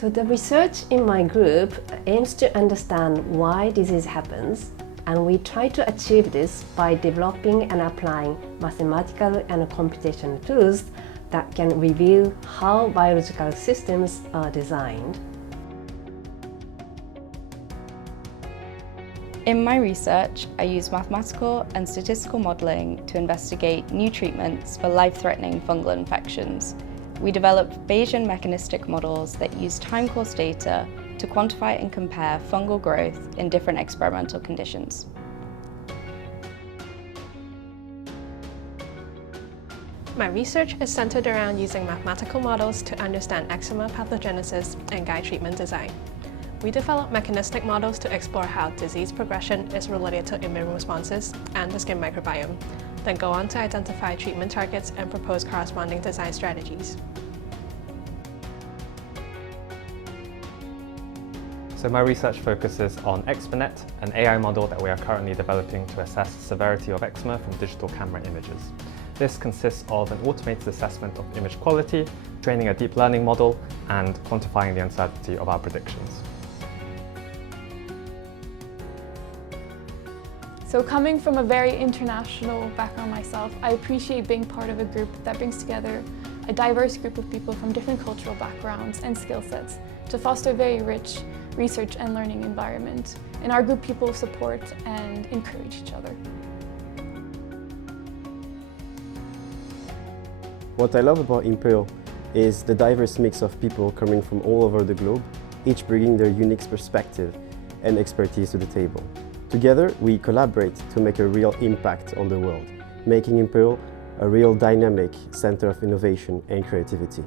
So the research in my group aims to understand why disease happens, and we try to achieve this by developing and applying mathematical and computational tools that can reveal how biological systems are designed. In my research, I use mathematical and statistical modelling to investigate new treatments for life-threatening fungal infections. We developed Bayesian mechanistic models that use time course data to quantify and compare fungal growth in different experimental conditions. My research is centered around using mathematical models to understand eczema pathogenesis and guide treatment design. We develop mechanistic models to explore how disease progression is related to immune responses and the skin microbiome, then go on to identify treatment targets and propose corresponding design strategies. So my research focuses on ExpeNet, an AI model that we are currently developing to assess the severity of eczema from digital camera images. This consists of an automated assessment of image quality, training a deep learning model, and quantifying the uncertainty of our predictions. So coming from a very international background myself, I appreciate being part of a group that brings together a diverse group of people from different cultural backgrounds and skill sets to foster a very rich research and learning environment. In our group, people support and encourage each other. What I love about Imperial is the diverse mix of people coming from all over the globe, each bringing their unique perspective and expertise to the table. Together, we collaborate to make a real impact on the world, making Imperial a real dynamic center of innovation and creativity.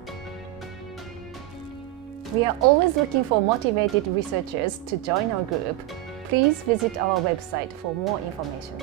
We are always looking for motivated researchers to join our group. Please visit our website for more information.